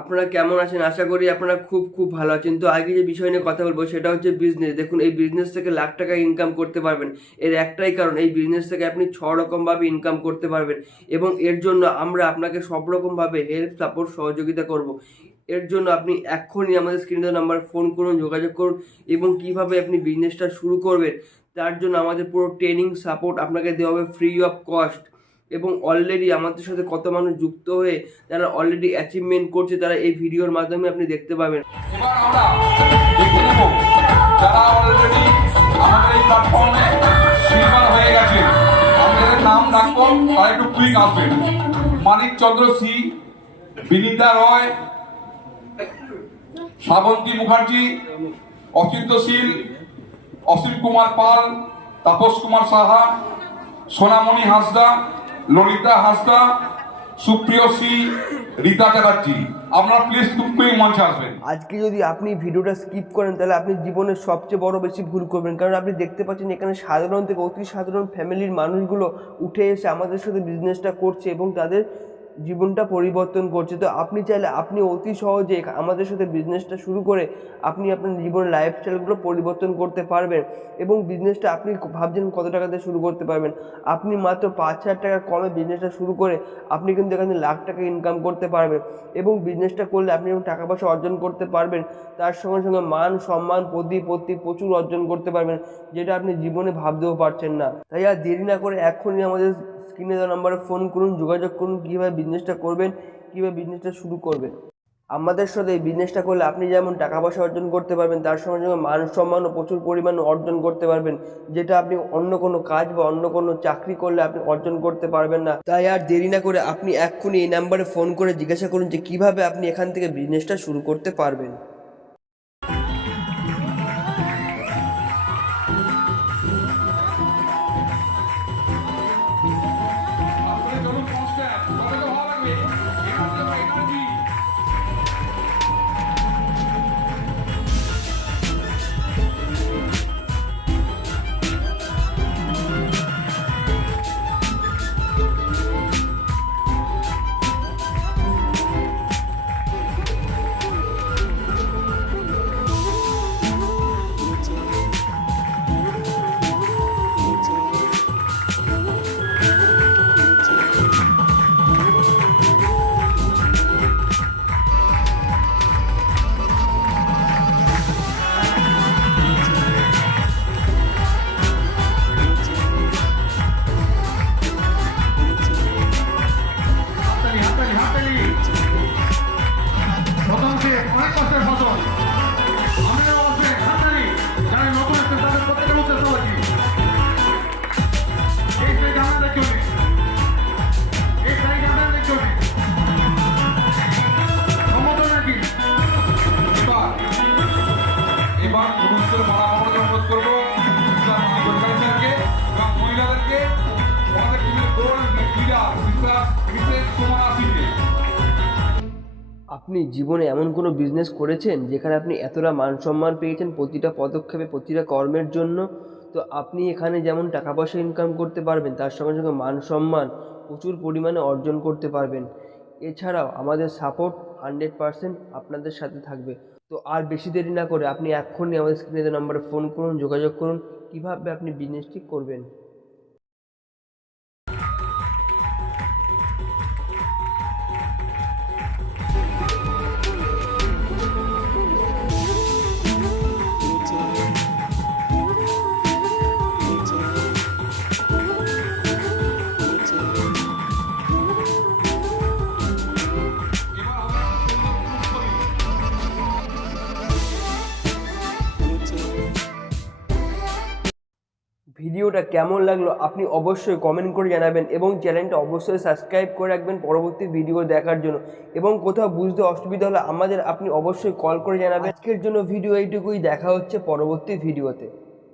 আপনারা কেমন আছেন? আশা করি আপনারা খুব খুব ভালো আছেন। তো আগে যে বিষয় নিয়ে কথা বলবো সেটা হচ্ছে বিজনেস। দেখুন, এই বিজনেস থেকে লাখ টাকা ইনকাম করতে পারবেন। এর একটাই কারণ, এই বিজনেস থেকে আপনি 6 রকমভাবে ইনকাম করতে পারবেন এবং এর জন্য আমরা আপনাকে সব রকমভাবে হেল্প, সাপোর্ট, সহযোগিতা করব। এর জন্য আপনি এক্ষুনি আমাদের স্ক্রিনে দেওয়া নাম্বারে ফোন করুন, যোগাযোগ করুন এবং কিভাবে আপনি বিজনেসটা শুরু করবেন তার জন্য আমাদের পুরো ট্রেনিং সাপোর্ট আপনাকে দেওয়া হবে ফ্রি অফ কস্ট। এবং অলরেডি আমাদের সাথে কত মানুষ যুক্ত হয়ে যারা অলরেডি অ্যাচিভমেন্ট করছে তারা এই ভিডিওর মাধ্যমে আপনি দেখতে পাবেন। এবার আমরা দেখে নেব যারা অলরেডি আমাদের এই প্ল্যাটফর্মে সিলভার হয়ে গেছে, আমাদের নাম রাখবো, তারা একটু কুইক আসবেন। মানিক চন্দ্র সি, বিনীতা রয়, শ্রাবন্তী মুখার্জি, অচিন্ত শীল, অসীম কুমার পাল, তাপস কুমার সাহা, সোনামণি হাঁসদা, ললিতা হাঁসদা, সুপ্রিয় সি, রীতা চ্যাটার্জি। আপনারা প্লিজ খুব মঞ্চে আসবেন। আজকে যদি আপনি ভিডিওটা স্কিপ করেন তাহলে আপনি জীবনের সবচেয়ে বড় বেশি ভুল করবেন, কারণ আপনি দেখতে পাচ্ছেন এখানে সাধারণ থেকে অতি সাধারণ ফ্যামিলির মানুষগুলো উঠে এসে আমাদের সাথে বিজনেসটা করছে এবং তাদের জীবনটা পরিবর্তন করছে। তো আপনি চাইলে আপনি অতি সহজে আমাদের সাথে বিজনেসটা শুরু করে আপনি আপনার জীবনের লাইফস্টাইলগুলো পরিবর্তন করতে পারবেন এবং বিজনেসটা আপনি ভাবছেন কত টাকা দিয়ে শুরু করতে পারবেন। আপনি মাত্র 5,000 টাকা কমে বিজনেসটা শুরু করে আপনি কিন্তু এখানে লাখ টাকা ইনকাম করতে পারবেন এবং বিজনেসটা করলে আপনি যখন টাকা পয়সা অর্জন করতে পারবেন তার সঙ্গে সঙ্গে মান সম্মান প্রতিপত্তি প্রচুর অর্জন করতে পারবেন, যেটা আপনি জীবনে ভাবতেও পারছেন না। তাই আর দেরি না করে এখনই আমাদের স্ক্রিনে দেওয়া নাম্বারে ফোন করুন, যোগাযোগ করুন কীভাবে বিজনেসটা করবেন, কীভাবে বিজনেসটা শুরু করবেন। আমাদের সাথে এই বিজনেসটা করলে আপনি যেমন টাকা পয়সা অর্জন করতে পারবেন তার সঙ্গে সঙ্গে মান সম্মানও প্রচুর পরিমাণ অর্জন করতে পারবেন, যেটা আপনি অন্য কোনো কাজ বা অন্য কোনো চাকরি করলে আপনি অর্জন করতে পারবেন না। তাই আর দেরি না করে আপনি এক্ষুনি এই নাম্বারে ফোন করে জিজ্ঞাসা করুন যে কীভাবে আপনি এখান থেকে বিজনেসটা শুরু করতে পারবেন। আপনাদের জন্য কনস্ট্যান্ট তবে তো ভালো লাগবে। এখান থেকে এনার্জি হাততালি হাততালি হাততালি। শতাংশে অনেক কষ্টের ফসল। আমিও আছে হাততালি। যারা নতুন আসছেন তাদের প্রত্যেকের উদ্দেশ্য আছি। এই সাইড আমাদের জন্য, এই সাইড আমাদের জন্য সমতল নাকি। এবার এবার পুরুষদের বলা খবর অনুরোধ করবো স্যারকে এবং মহিলাদেরকে আমাদের বিভিন্ন গোল লিডার মিসেস সুমনা সিংকে। আপনি জীবনে এমন কোনো বিজনেস করেছেন যেখানে আপনি এতটা মান সম্মান পেয়েছেন প্রতিটা পদক্ষেপে প্রতিটা কর্মের জন্য? তো আপনি এখানে যেমন টাকা পয়সা ইনকাম করতে পারবেন তার সঙ্গে সঙ্গে মান সম্মান প্রচুর পরিমাণে অর্জন করতে পারবেন। এছাড়াও আমাদের সাপোর্ট 100% আপনাদের সাথে থাকবে। তো আর বেশি দেরি না করে আপনি এক্ষুনি আমাদের স্ক্রিনে দেওয়া নাম্বারে ফোন করুন, যোগাযোগ করুন কীভাবে আপনি বিজনেসটি করবেন। ভিডিওটা কেমন লাগলো আপনি অবশ্যই কমেন্ট করে জানাবেন এবং চ্যানেলটা অবশ্যই সাবস্ক্রাইব করে রাখবেন পরবর্তী ভিডিও দেখার জন্য। এবং কোথাও বুঝতে অসুবিধা হলে আপনি অবশ্যই কল করে জানাবেন। আজকের জন্য ভিডিও এইটুকুই, দেখা হচ্ছে পরবর্তী ভিডিওতে।